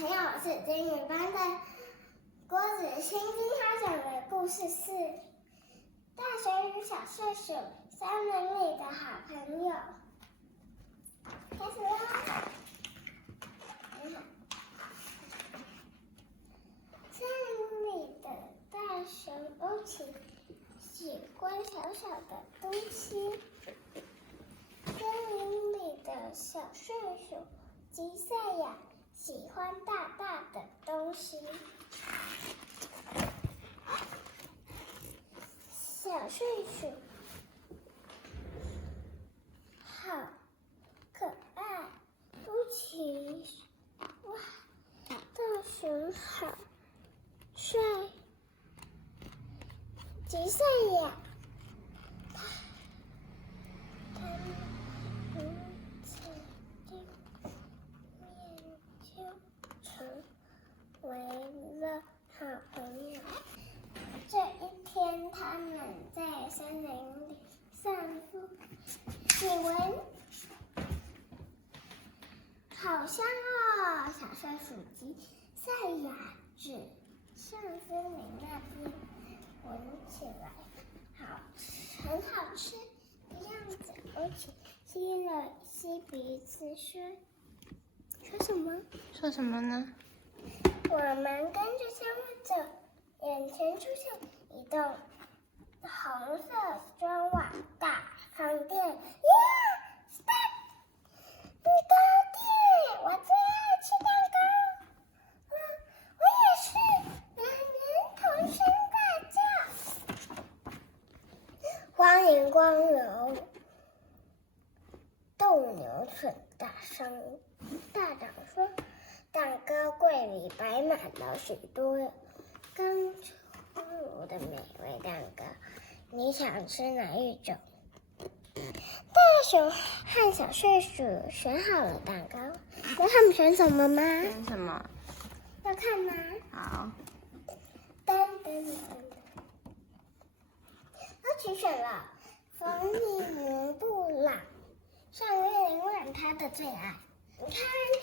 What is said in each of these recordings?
朋友，我是金鱼班的郭子欣。今天讲的故事是《大熊与小睡鼠：森林里的好朋友》。开始啦！森林里的大熊欧奇喜欢小小的东西，森林里的小睡鼠吉赛亚喜欢大大的东西。小睡鼠好可爱，欧奇哇，大熊好帅，吉赛亚他们决定就成为了好朋友。这一天，他们在森林里散步，你闻，好香哦！小睡鼠吉赛亚指向森林那边，闻起来很好吃的样子。而且吸了吸鼻子，说什么？说什么呢？我们跟着香味走，眼前出现一栋红色砖瓦大饭店。耶！蛋糕店，我最爱吃蛋糕。我也是。人人同声大叫：“欢迎光临！”斗牛犬大胆说。蛋糕柜里摆满了许多刚出炉的美味蛋糕，你想吃哪一种？大熊和小睡鼠选好了蛋糕，那他们选什么吗？选什么？要看吗？好。噔噔噔，欧奇选了蜂蜜蒙布朗，上面淋满他的最爱。你看，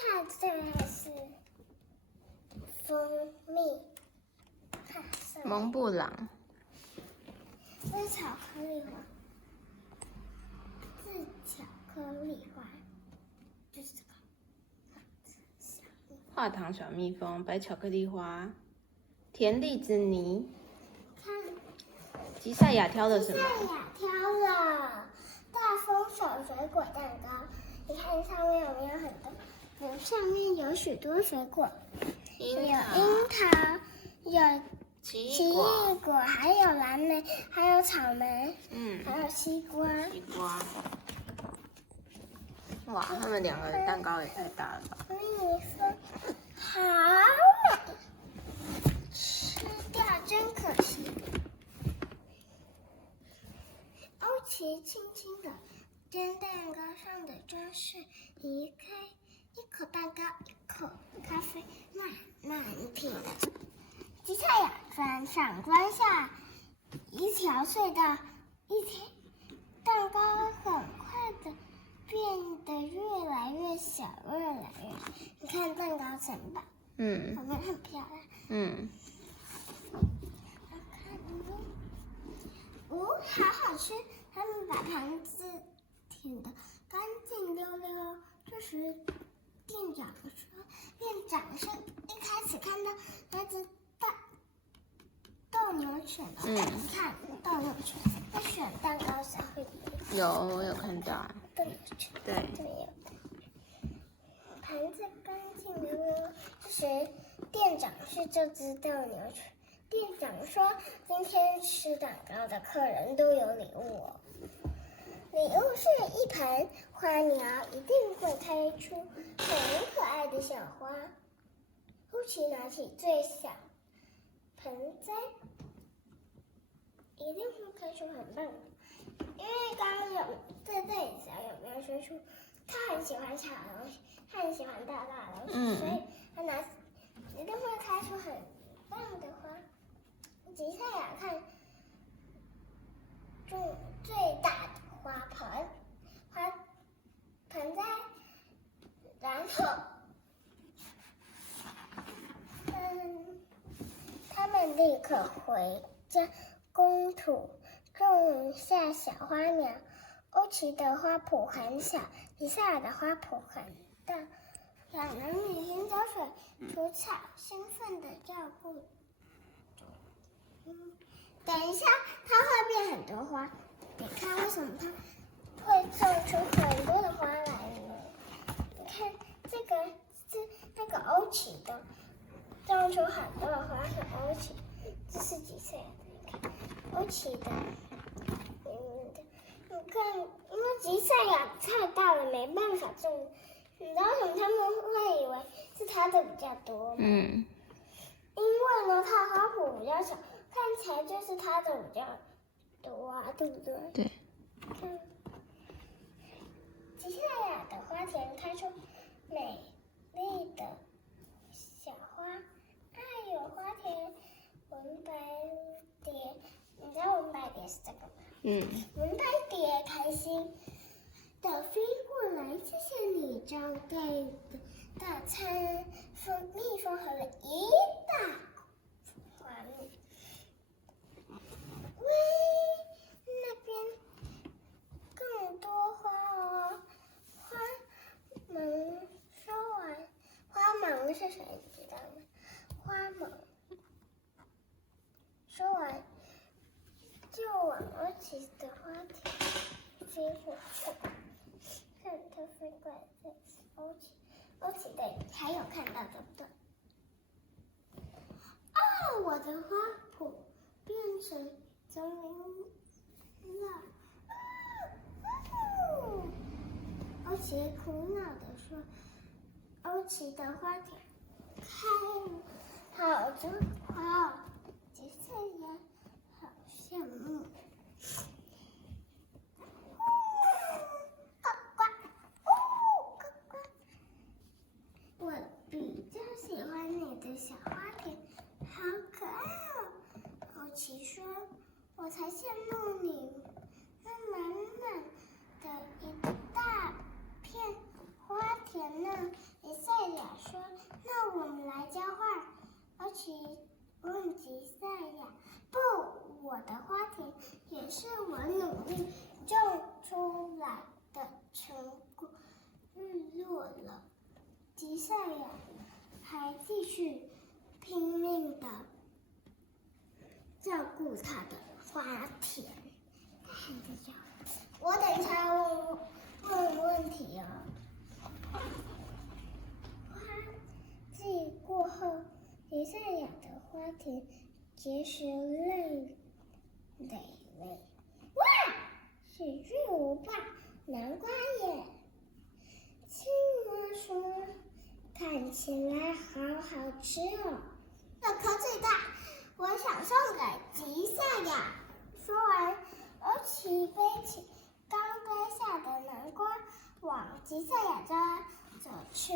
他最爱是蜂蜜蒙布朗。这是巧克力花，是巧克力花，就是这个。化糖小蜜蜂，白巧克力花，甜栗子泥。看，吉赛亚挑了什么？吉赛亚挑了大丰手水果蛋糕。你看上面有没有很多？上面有许多水果，有樱桃，有奇异果，还有蓝莓，还有草莓，还有西瓜。西瓜。哇，他们两个的蛋糕也太大了吧！蜜蜂好美，吃掉真可惜。欧奇轻轻地将蛋糕上的装饰移开，一口蛋糕，一口咖啡，慢慢品的。吉赛亚转上转下，一条隧道，蛋糕很快的变得越来越小，越来越小。你看蛋糕城堡，有没有很漂亮？好好吃！他们把盘子舔得干净溜溜。这时，店长说一开始看到那只斗牛犬了。看斗牛犬在选蛋糕时会有，我有看到。斗牛犬，对，这里有。盘子干净溜溜。这时，店长是这只斗牛犬。店长说：“今天吃蛋糕的客人都有礼物哦。礼物是一盆花鸟，一定会开出很可爱的小花。”欧奇拿起最小盆栽，一定会开出很棒的。因为刚刚在这里时有没有说出他很喜欢小东西，他很喜欢大的东西，所以他一定会开出很棒的花。吉赛亚看种最大的盆栽，然后立刻回家攻土，种下小花苗。欧奇的花圃很小，吉赛亚的花圃很大。两人每天浇水、除草，兴奋地照顾。等一下，它会变很多花。你看，为什么它会种出很多的花来呢？你看，这个是那个欧奇的，种出很多的花是欧奇。这是吉赛亚的，你看，欧奇的，你看，因为吉赛亚太大了，没办法种。你知道为什么他们会以为是他的比较多吗？因为呢，他的花圃比较小，看起来就是他的比较多啊，对不对？对。吉赛亚的花田开出美丽的小花，哎呦，花田文白蝶，你知道文白蝶是这个吗？文白蝶开心的飞过来，谢谢你招待的大餐。蜜蜂合了一大团。喂，那边更多花哦。花萌说完，花萌是谁？你知道吗？花萌说完，就往欧奇的花田飞过去。看它飞过来，这是欧奇的，还有看到对不对？啊，我的花圃变成丛林了。欧奇苦恼地说：“欧奇的花田开好多花哦，吉赛亚好羡慕。”我比较喜欢你的小花田，好可爱哦。欧奇说：“我才羡慕你，那满满的一大片花田呢。”吉赛亚说：“那我们来交换。”欧奇问吉赛亚：“不，我的花田也是我努力种出来的成果。”日落了。吉赛亚还继续拼命的照顾他的花田。我等一下问问题哦。花季过后，吉赛亚的花田结实累累。哇，是巨无霸南瓜耶！青蛙说：“看起来好好吃哦，这颗最大，我想送给吉赛亚。”说完，欧奇背起刚摘下的南瓜，往吉赛亚家走去。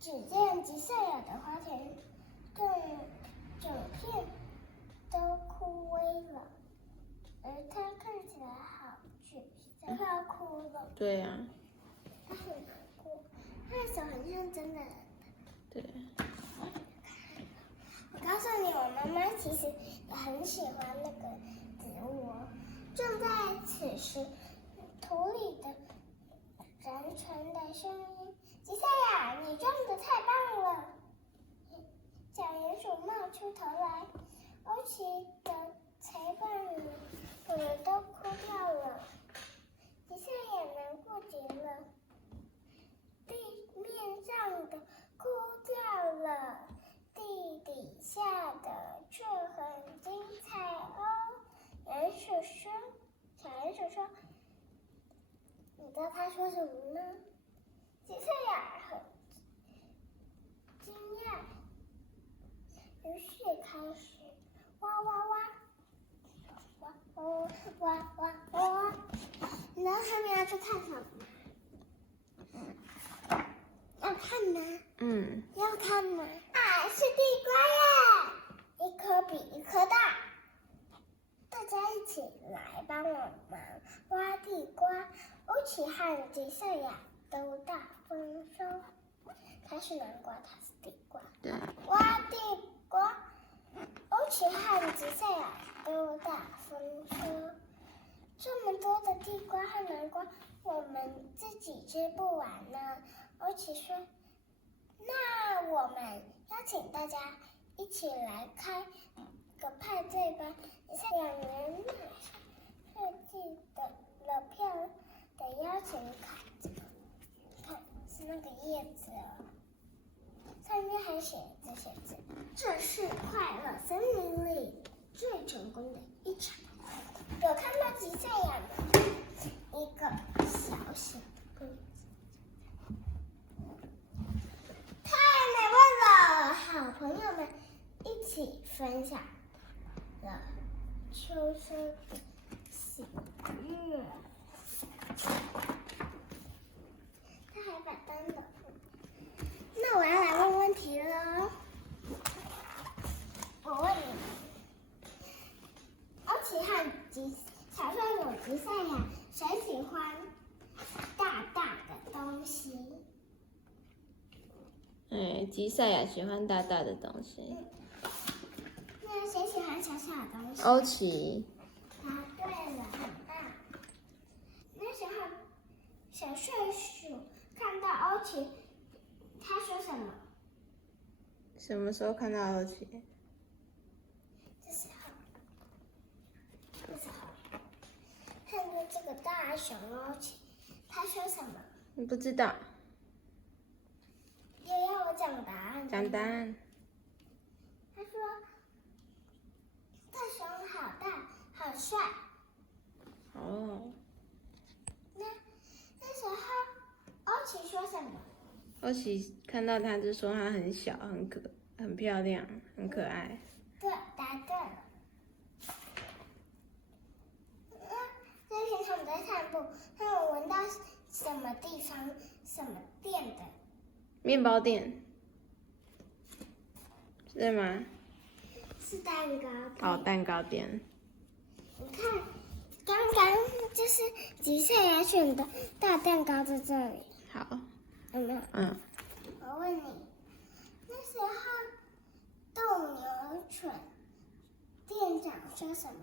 只见吉赛亚的花田整片都枯萎了，而他看起来好沮丧，快要哭了。对呀。他很难过，他的手好像真的。对。我告诉你，我妈妈其实也很喜欢那个植物哦。正在此时，土里的然传来声音：“吉赛亚，你种的太棒了！”小鼹鼠冒出头来，欧奇的才干蕊都枯掉了。吉赛亚难过极了，地面上的枯掉了，地底下的却很精彩哦。小鼹鼠说：“你知道他说什么吗？”吉赛亚很惊讶，于是开始哇哇哇。你知道他们要去看什么吗？要看吗？要看吗？啊，是地瓜耶，一颗比一颗大。大家一起来帮我们挖地瓜。欧奇和吉赛亚都大丰收。它是南瓜，它是地瓜。对。挖地瓜，欧奇和吉赛亚都大声说：“这么多的地瓜和南瓜，我们自己吃不完呢。”欧奇说：“那我们邀请大家一起来开个派对吧。”2人马上设计了漂亮的邀请卡，看是那个叶子哦，上面还写着：“这是快乐森林里最成功的一场。”有看到吉赛亚吗？一个小小的棍子，太美味了！好朋友们一起分享了秋收的喜悦。他还把灯了。那我要来问问题了。我问你，欧奇和小帅有吉赛亚，谁喜欢大大的东西？吉赛亚喜欢大大的东西。那谁喜欢小小的东西？欧奇。答对了，很棒。那时候，小帅鼠看到欧奇，他说什么？什么时候看到欧奇？这时候，看到这个大熊欧奇，他说什么？你不知道。又要我讲答案？讲答案。他说：“大熊好大，好帅。”哦。那时候，欧奇说什么？欧奇看到他就说他很小，很漂亮，很可爱。对，答对了。那天他们在散步，他们闻到什么地方、什么店的？面包店。是吗？是蛋糕店。哦，蛋糕店。你看，刚刚就是吉赛亚选的大蛋糕在这里。好。有没有？我问你，那时候斗牛犬店长说什么？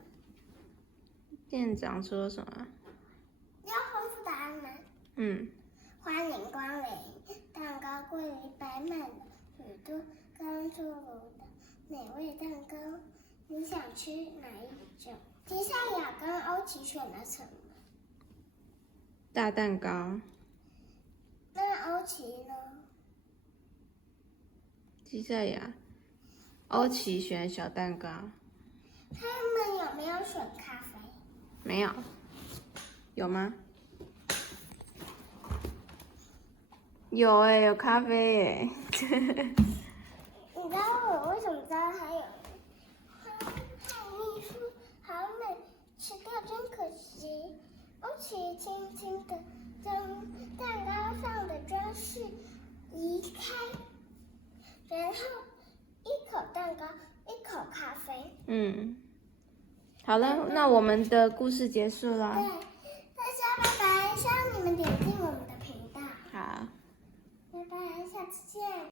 店长说什么？要回复答案吗？欢迎光临，蛋糕柜里摆满了许多刚出炉的美味蛋糕，你想吃哪一种？吉赛亚跟欧奇选了什么？大蛋糕。那欧奇呢？吉赛亚。欧奇选小蛋糕。他们有没有选咖啡？没有。有吗？有有咖啡你知道我为什么知道它有？汉秘书好美，吃掉真可惜。欧奇轻轻地将蛋糕上的装饰移开，然后一口蛋糕，一口咖啡。好了，那我们的故事结束了。对，大家拜拜，希望你们点进我们的频道。好。拜拜，下次见。